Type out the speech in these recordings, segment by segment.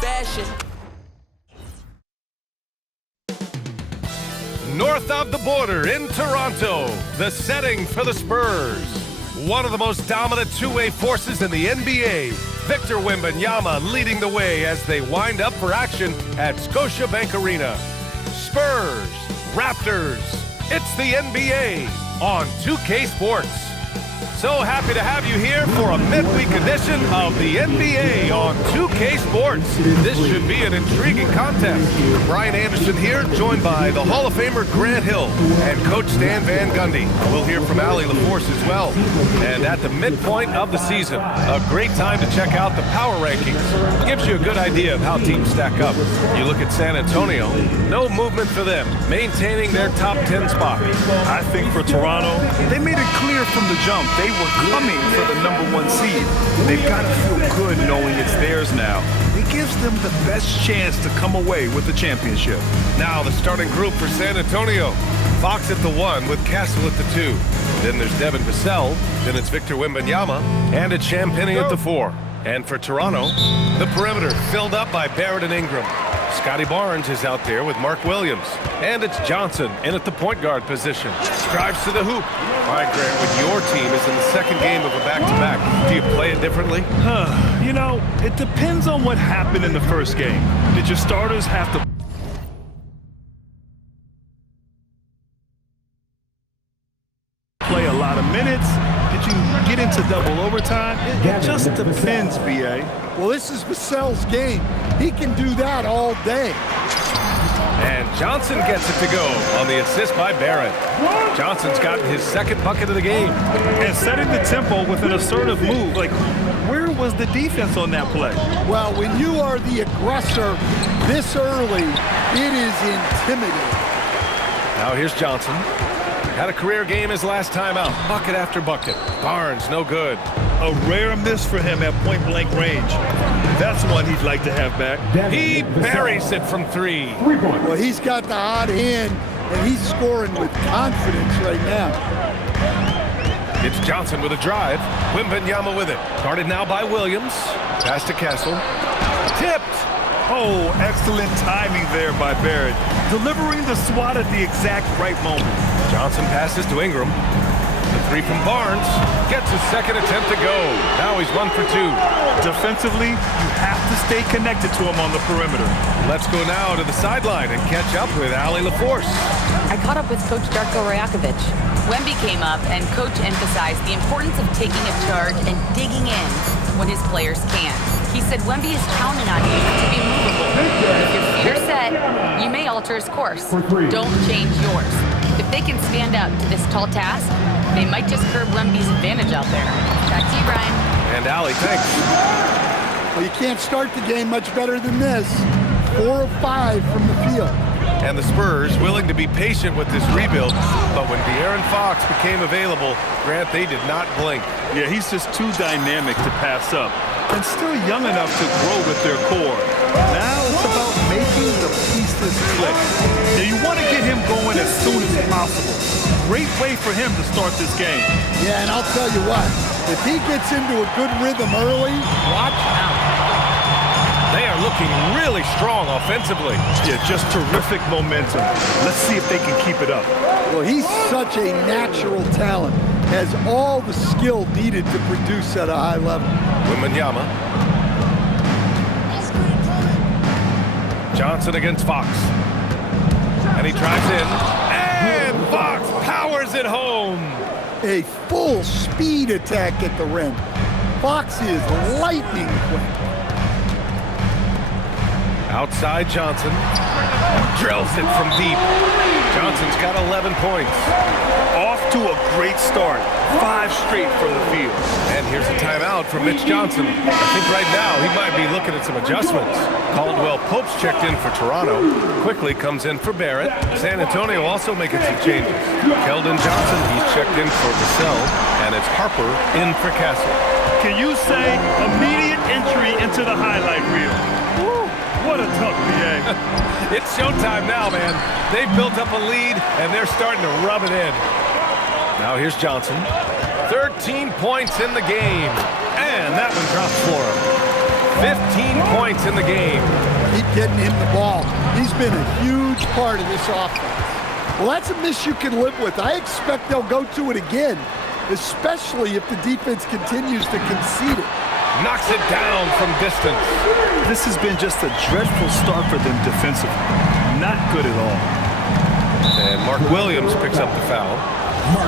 fashion. North of the border in Toronto, the setting for the Spurs. One of the most dominant two-way forces in the NBA, Victor Wembanyama leading the way as they wind up for action at Scotiabank Arena. Spurs, Raptors, it's the NBA on 2K Sports. So happy to have you here for a midweek edition of the NBA on 2K Sports. This should be an intriguing contest. Brian Anderson here, joined by the Hall of Famer Grant Hill and Coach Stan Van Gundy. We'll hear from Allie LaForce as well. And at the midpoint of the season, a great time to check out the power rankings. Gives you a good idea of how teams stack up. You look at San Antonio, no movement for them, maintaining their top 10 spot. I think for Toronto, they made it clear from the jump. They were coming for the #1 seed. They've got to feel good knowing it's theirs now. It gives them the best chance to come away with the championship. Now the starting group for San Antonio. Fox at the 1 with Castle at the 2. Then there's Devin Vassell. Then it's Victor Wembanyama. And it's Champagnie at the 4. And for Toronto, the perimeter filled up by Barrett and Ingram. Scotty Barnes is out there with Mark Williams. And it's Johnson in at the point guard position. Drives to the hoop. All right, Grant, when your team is in the second game of a back-to-back, do you play it differently? You know, it depends on what happened in the first game. Did your starters have to play a lot of minutes? Did you get into double overtime? It just depends, B.A. Well, this is Vassell's game. He can do that all day. And Johnson gets it to go on the assist by Barrett. Johnson's gotten his second bucket of the game. And setting the tempo with an assertive move. Like, where was the defense on that play? Well, when you are the aggressor this early, it is intimidating. Now here's Johnson. Had a career game his last time out. Bucket after bucket. Barnes, no good. A rare miss for him at point-blank range. That's one he'd like to have back. He buries it from 3. Well, he's got the hot hand, and he's scoring with confidence right now. It's Johnson with a drive. Wembanyama with it. Guarded now by Williams. Pass to Castle. Tipped. Oh, excellent timing there by Barrett. Delivering the swat at the exact right moment. Johnson passes to Ingram. The 3 from Barnes. Gets his second attempt to go. Now he's 1 for 2. Defensively, you have to stay connected to him on the perimeter. Let's go now to the sideline and catch up with Allie LaForce. I caught up with Coach Darko Rajakovic. Wemby came up and Coach emphasized the importance of taking a charge and digging in when his players can. He said Wemby is counting on you to be movable. If your feet are set, you may alter his course. Don't change yours. If they can stand up to this tall task, they might just curb Wemby's advantage out there. Back to you, Brian. And Allie, thanks. Well, you can't start the game much better than this. 4 of 5 from the field. And the Spurs willing to be patient with this rebuild, but when De'Aaron Fox became available, Grant, they did not blink. Yeah, he's just too dynamic to pass up, and still young enough to grow with their core. Now it's about making the pieces click. Now you want to get him going as soon as possible. Great way for him to start this game. Yeah, and I'll tell you what, if he gets into a good rhythm early, watch out. They are looking really strong offensively. Yeah, just terrific momentum. Let's see if they can keep it up. Well, he's such a natural talent. Has all the skill needed to produce at a high level. Wembanyama. Johnson against Fox. And he drives in. And Fox powers it home. A full speed attack at the rim. Fox is lightning quick. Outside Johnson. Drills it from deep. Johnson's got 11 points. Off to a great start. 5 straight from the field. And here's a timeout from Mitch Johnson. I think right now he might be looking at some adjustments. Caldwell Pope's checked in for Toronto. Quickly comes in for Barrett. San Antonio also making some changes. Keldon Johnson, he's checked in for Vassell. And it's Harper in for Castle. Can you say immediate entry into the highlight reel? Woo, what a tough BA. It's showtime now, man. They've built up a lead, and they're starting to rub it in. Now here's Johnson. 13 points in the game. And that one drops for him. 15 points in the game. Keep getting him the ball. He's been a huge part of this offense. Well, that's a miss you can live with. I expect they'll go to it again, especially if the defense continues to concede it. Knocks it down from distance. This has been just a dreadful start for them defensively. Not good at all. And Mark Williams picks up the foul.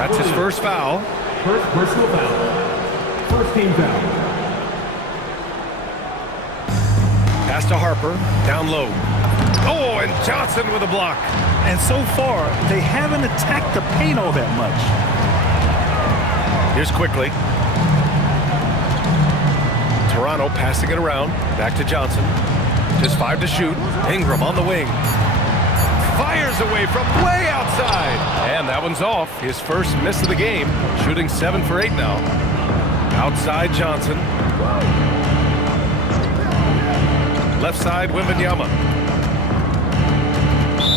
That's his first foul. First personal foul. First team foul. Pass to Harper, down low. Oh, and Johnson with a block. And so far, they haven't attacked the paint all that much. Here's quickly. Toronto passing it around. Back to Johnson. Just 5 to shoot. Ingram on the wing. Fires away from way outside. And that one's off. His first miss of the game. Shooting 7 for 8 now. Outside Johnson. Left side Wembanyama.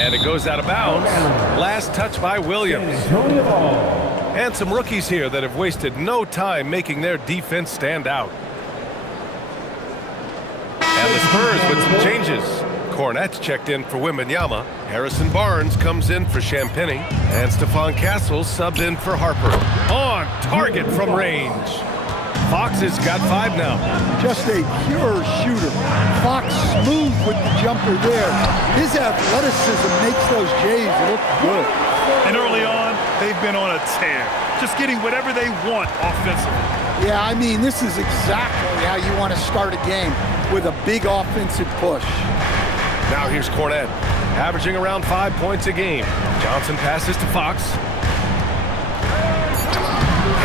And it goes out of bounds. Last touch by Williams. And some rookies here that have wasted no time making their defense stand out. And the Spurs with some changes. Cornette's checked in for Wembanyama. Harrison Barnes comes in for Champagny. And Stephon Castles subbed in for Harper. On target from range. Fox has got 5 now. Just a pure shooter. Fox smooth with the jumper there. His athleticism makes those Jays look good. And early on, they've been on a tear. Just getting whatever they want offensively. Yeah, I mean, this is exactly how you want to start a game, with a big offensive push. Now here's Cornette, averaging around 5 points a game. Johnson passes to Fox.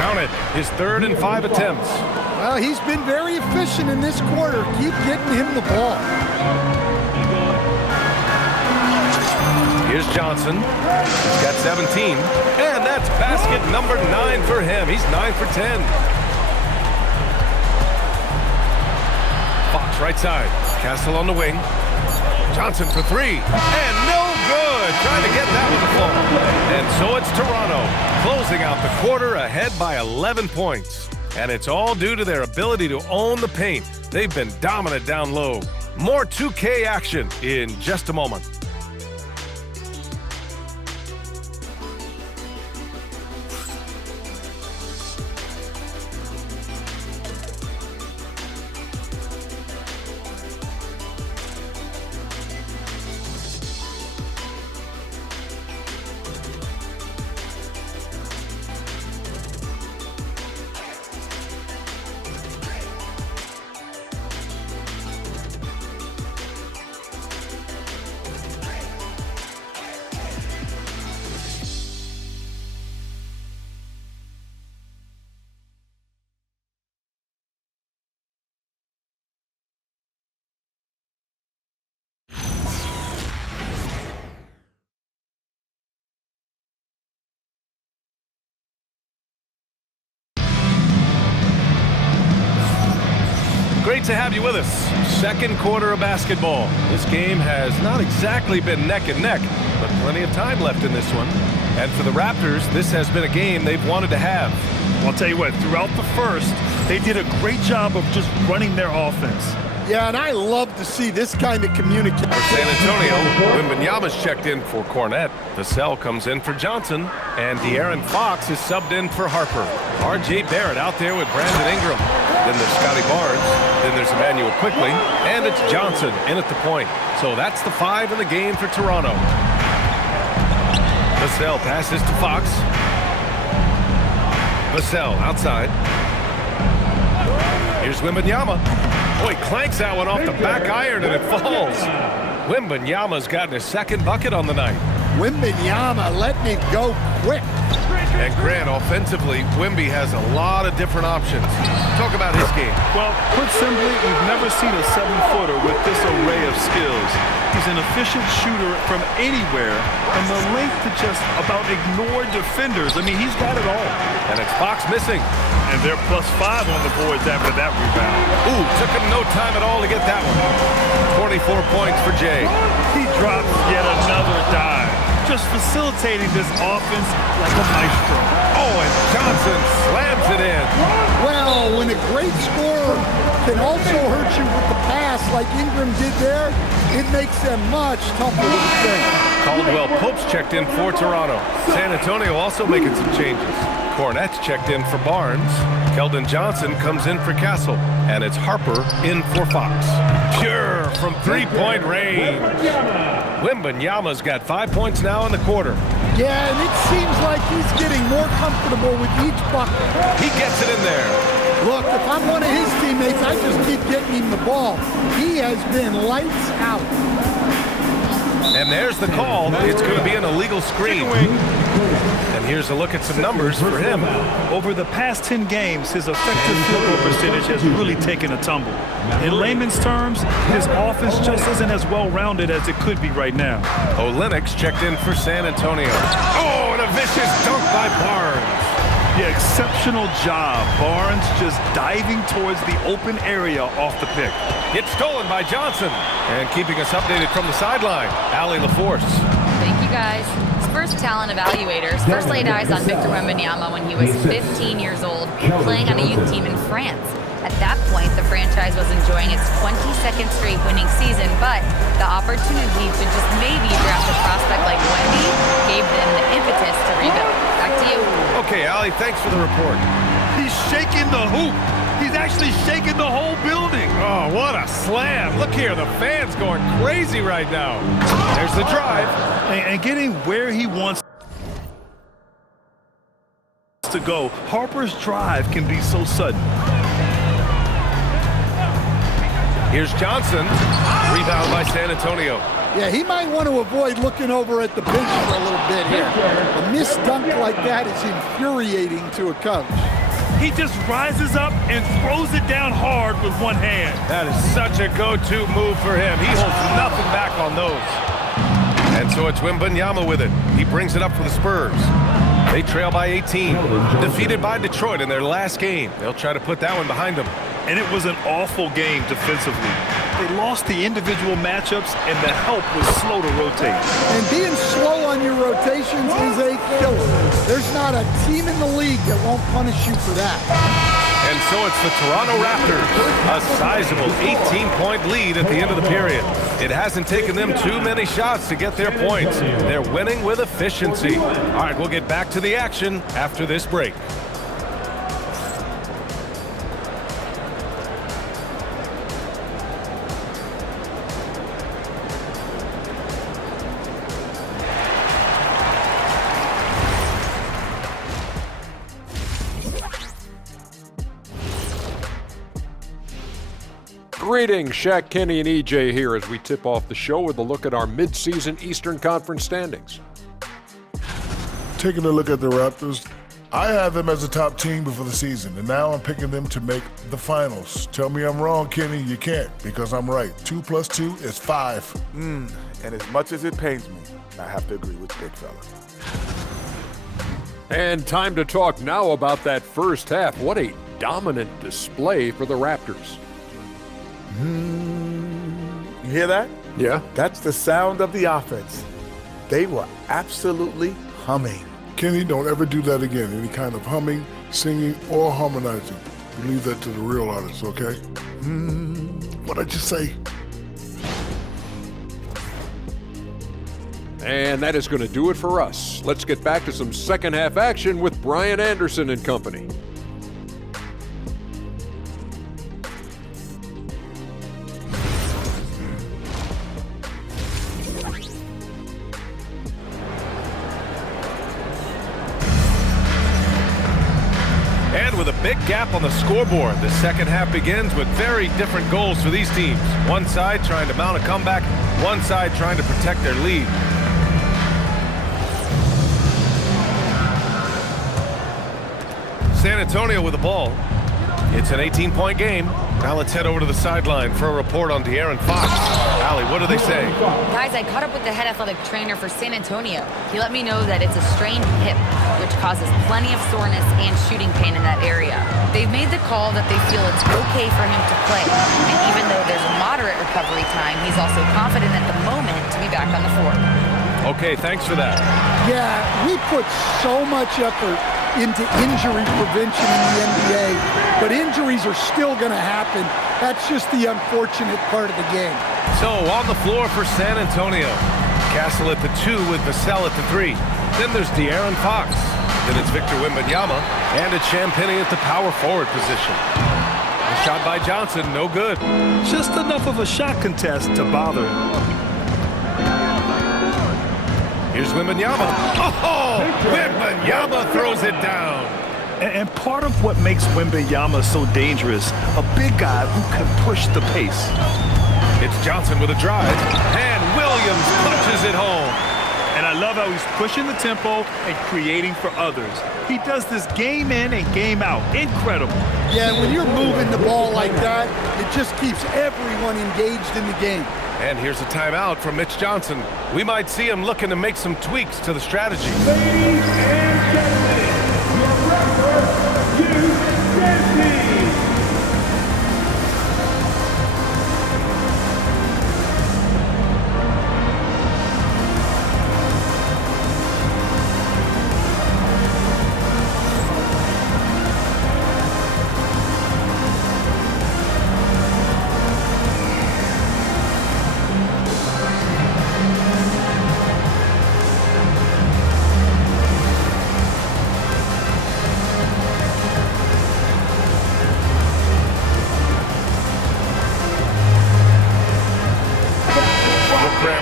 Count it, his 3rd and 5 attempts. Well, he's been very efficient in this quarter. Keep getting him the ball. Here's Johnson. He's got 17. And that's basket number 9 for him. He's 9 for 10. Fox right side. Castle on the wing. Johnson for 3. And no good. Trying to get that one to fall. And so it's Toronto closing out the quarter ahead by 11 points. And it's all due to their ability to own the paint. They've been dominant down low. More 2K action in just a moment. Great to have you with us. Second quarter of basketball. This game has not exactly been neck and neck, but plenty of time left in this one. And for the Raptors, this has been a game they've wanted to have. Well, I'll tell you what, throughout the first, they did a great job of just running their offense. Yeah, and I love to see this kind of communication. For San Antonio, Wembanyama's checked in for Cornette. Vassell comes in for Johnson. And De'Aaron Fox is subbed in for Harper. R.J. Barrett out there with Brandon Ingram. Then there's Scotty Barnes. Then there's Emmanuel Quickly. And it's Johnson in at the point. So that's the 5 in the game for Toronto. Vassell passes to Fox. Vassell outside. Here's Wembanyama. Oh, he clanks that one off the back iron and it falls. Wembanyama's gotten his 2nd bucket on the night. Wembanyama letting it go quick. And Grant, offensively, Wemby has a lot of different options. Talk about his game. Well, put simply, we've never seen a 7-footer with this array of skills. He's an efficient shooter from anywhere, and the length to just about ignore defenders. I mean, he's got it all. And it's Fox missing. And they're +5 on the boards after that rebound. Ooh, took him no time at all to get that one. 24 points for Jay. He drops yet another dive. just facilitating this offense like a maestro. Oh, and Johnson slams it in. Well, when a great scorer can also hurt you with the pass like Ingram did there, it makes them much tougher to defend. Caldwell Pope's checked in for Toronto. San Antonio also making some changes. Cornette's checked in for Barnes. Keldon Johnson comes in for Castle. And it's Harper in for Fox. Pure from three-point range. Wembanyama's got 5 points now in the quarter. Yeah, and it seems like he's getting more comfortable with each bucket. He gets it in there. Look, if I'm one of his teammates, I just keep getting him the ball. He has been lights out. And there's the call. It's going to be an illegal screen. And here's a look at some numbers for him. Over the past 10 games, his effective field goal percentage has really taken a tumble. In layman's terms, his offense just isn't as well-rounded as it could be right now. Olenek's checked in for San Antonio. Oh, and a vicious dunk by Barnes. Yeah, exceptional job. Barnes just diving towards the open area off the pick. It's stolen by Johnson. And keeping us updated from the sideline, Allie LaForce. Thank you, guys. Spurs talent evaluators first laid eyes on Victor Wembanyama when he was 15 years old, playing on a youth team in France. At that point, the franchise was enjoying its 22nd straight winning season, but the opportunity to just maybe draft a prospect like Wemby gave them the impetus to rebuild. Back to you. Okay, Allie, thanks for the report. He's shaking the hoop. He's actually shaking the whole building. Oh, what a slam. Look here, the fans going crazy right now. There's the drive. And getting where he wants to go, Harper's drive can be so sudden. Here's Johnson. Rebound by San Antonio. Yeah, he might want to avoid looking over at the bench for a little bit here. A missed dunk like that is infuriating to a coach. He just rises up and throws it down hard with one hand. That is such a go-to move for him. He holds nothing back on those. And so it's Wembanyama with it. He brings it up for the Spurs. They trail by 18. Defeated by Detroit in their last game. They'll try to put that one behind them. And it was an awful game defensively. They lost the individual matchups, and the help was slow to rotate. And being slow on your rotations is a killer. There's not a team in the league that won't punish you for that. And so it's the Toronto Raptors, a sizable 18-point lead at the end of the period. It hasn't taken them too many shots to get their points. They're winning with efficiency. All right, we'll get back to the action after this break. Greetings, Shaq, Kenny, and EJ here as we tip off the show with a look at our midseason Eastern Conference standings. Taking a look at the Raptors, I have them as a top team before the season, and now I'm picking them to make the finals. Tell me I'm wrong, Kenny. You can't, because I'm right. 2 + 2 is 5. And as much as it pains me, I have to agree with Big Fella. And time to talk now about that first half. What a dominant display for the Raptors. You hear that? Yeah. That's the sound of the offense. They were absolutely humming. Kenny, don't ever do that again. Any kind of humming, singing, or harmonizing. You leave that to the real artists, okay? What'd I just say? And that is going to do it for us. Let's get back to some second half action with Brian Anderson and company. With a big gap on the scoreboard, the second half begins with very different goals for these teams. One side trying to mount a comeback, one side trying to protect their lead. San Antonio with the ball. It's an 18-point game. Now let's head over to the sideline for a report on De'Aaron Fox. Allie, what do they say? Guys, I caught up with the head athletic trainer for San Antonio. He let me know that it's a strained hip, which causes plenty of soreness and shooting pain in that area. They've made the call that they feel it's okay for him to play. And even though there's a moderate recovery time, he's also confident at the moment to be back on the floor. Okay, thanks for that. Yeah, we put so much effort into injury prevention in the NBA, but injuries are still going to happen. That's just the unfortunate part of the game. So, on the floor for San Antonio. Castle at the 2 with Vassell at the 3. Then there's De'Aaron Fox. Then it's Victor Wembanyama. And it's Champagnie at the power forward position. A shot by Johnson, no good. Just enough of a shot contest to bother him. Here's Wembanyama. Oh! Wembanyama throws it down. And part of what makes Wembanyama so dangerous, a big guy who can push the pace. It's Johnson with a drive. And Williams punches it home. And I love how he's pushing the tempo and creating for others. He does this game in and game out. Incredible. Yeah, when you're moving the ball like that, it just keeps everyone engaged in the game. And here's a timeout from Mitch Johnson. We might see him looking to make some tweaks to the strategy. Ladies and gentlemen, your referee, U-Dempsey.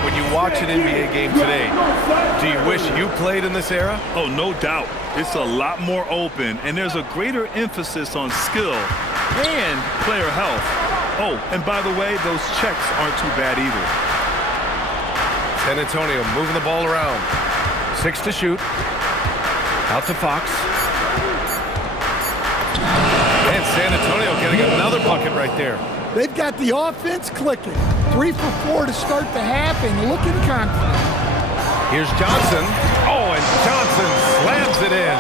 When you watch an NBA game today, do you wish you played in this era? Oh, no doubt. It's a lot more open, and there's a greater emphasis on skill and player health. Oh, and by the way, those checks aren't too bad either. San Antonio moving the ball around. 6 to shoot. Out to Fox. And San Antonio getting another bucket right there. They've got the offense clicking. 3 for 4 to start the half and looking confident. Here's Johnson. Oh, and Johnson slams it in.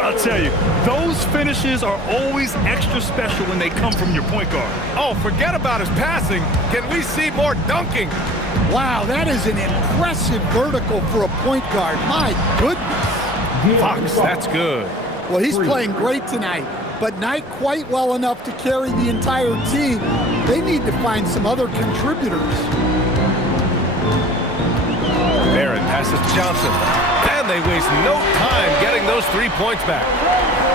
I'll tell you, those finishes are always extra special when they come from your point guard. Oh, forget about his passing. Can we see more dunking? Wow, that is an impressive vertical for a point guard. My goodness. Fox, that's good. Well, he's playing great tonight, but not quite well enough to carry the entire team. They need to find some other contributors. Barrett passes to Johnson. And they waste no time getting those 3 points back.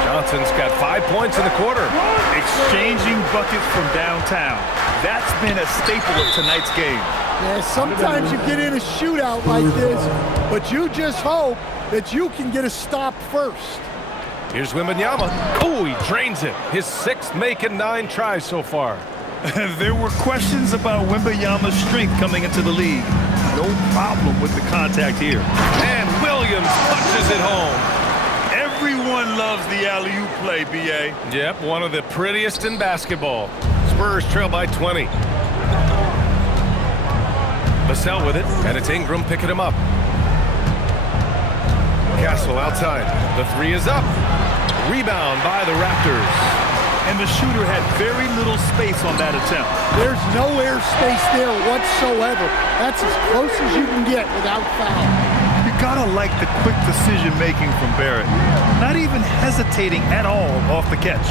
Johnson's got 5 points in the quarter. Exchanging buckets from downtown. That's been a staple of tonight's game. Yeah, sometimes you get in a shootout like this, but you just hope that you can get a stop first. Here's Wembanyama. Oh, he drains it. His 6th make and 9 tries so far. There were questions about Wembanyama's strength coming into the league. No problem with the contact here. And Williams punches it home. Everyone loves the alley-oop play, B.A. Yep, one of the prettiest in basketball. Spurs trail by 20. Vassell with it, and it's Ingram picking him up. Castle outside. The 3 is up. Rebound by the Raptors. And the shooter had very little space on that attempt. There's no air space there whatsoever. That's as close as you can get without foul. You gotta like the quick decision-making from Barrett. Not even hesitating at all off the catch.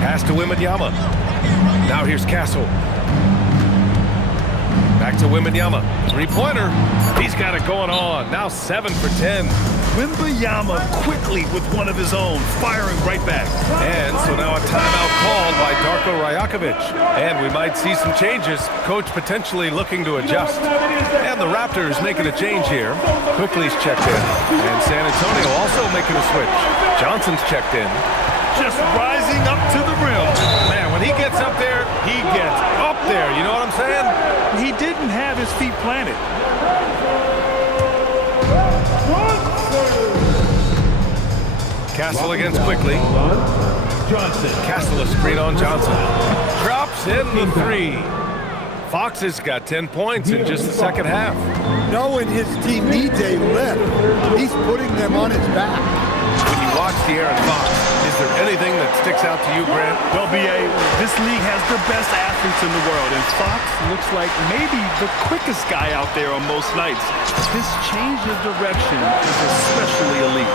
Pass to Wembanyama. Now here's Castle. Back to Wembanyama. 3-pointer. He's got it going on. Now 7 for 10. Wembanyama quickly with one of his own, firing right back. And so now a timeout called by Darko Rajakovic. And we might see some changes. Coach potentially looking to adjust. And the Raptors making a change here. Quickly's checked in. And San Antonio also making a switch. Johnson's checked in. Just rising up to the rim. Man, when he gets up there, he gets up there. You know what I'm saying? He didn't have his feet planted. Castle against Quickly. Johnson. Castle a screen on Johnson. Drops in the 3. Fox has got 10 points in just the second half. Knowing his team needs a lift, he's putting them on his back. When you watch De'Aaron Fox, is there anything that sticks out to you, Grant? Well, B.A., this league has the best athletes athletes in the world, and Fox looks like maybe the quickest guy out there on most nights. His change of direction is especially elite.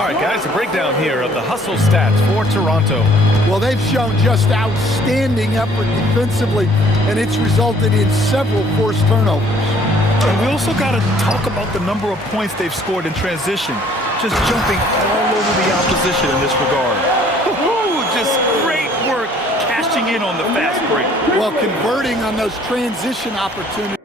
All right, guys, a breakdown here of the hustle stats for Toronto. Well, they've shown just outstanding effort defensively, and it's resulted in several forced turnovers. And we also got to talk about the number of points they've scored in transition, just jumping all over the opposition in this regard. Just great work cashing in on the fast break. Well, converting on those transition opportunities.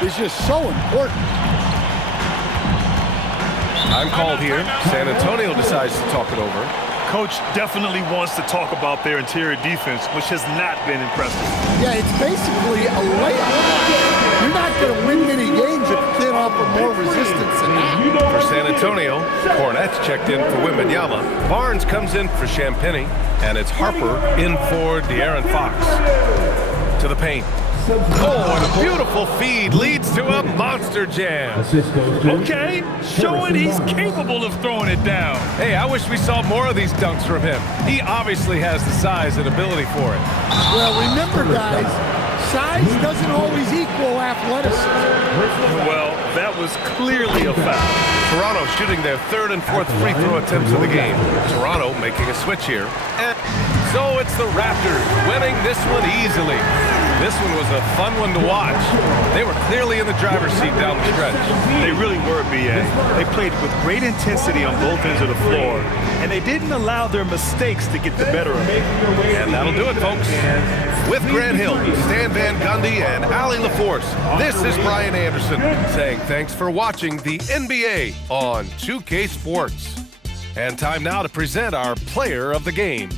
Is just so important. Time called here. San Antonio decides to talk it over. Coach definitely wants to talk about their interior defense, which has not been impressive. Yeah, it's basically a layup. You're not going to win many games if you can't offer more resistance than that. For San Antonio, Cornette's checked in for Wemby. Barnes comes in for Champagny, and it's Harper in for De'Aaron Fox. To the paint. Oh, and a beautiful feed leads to a monster jam. Okay, showing he's capable of throwing it down. Hey, I wish we saw more of these dunks from him. He obviously has the size and ability for it. Well, remember, guys, size doesn't always equal athleticism. Well, that was clearly a foul. Toronto shooting their third and fourth free throw attempts of the game. Toronto making a switch here. And so it's the Raptors winning this one easily. This one was a fun one to watch. They were clearly in the driver's seat down the stretch. They really were, B.A. They played with great intensity on both ends of the floor, and they didn't allow their mistakes to get the better of them. And that'll do it, folks. With Grant Hill, Stan Van Gundy, and Allie LaForce, this is Brian Anderson saying thanks for watching the NBA on 2K Sports. And time now to present our player of the game.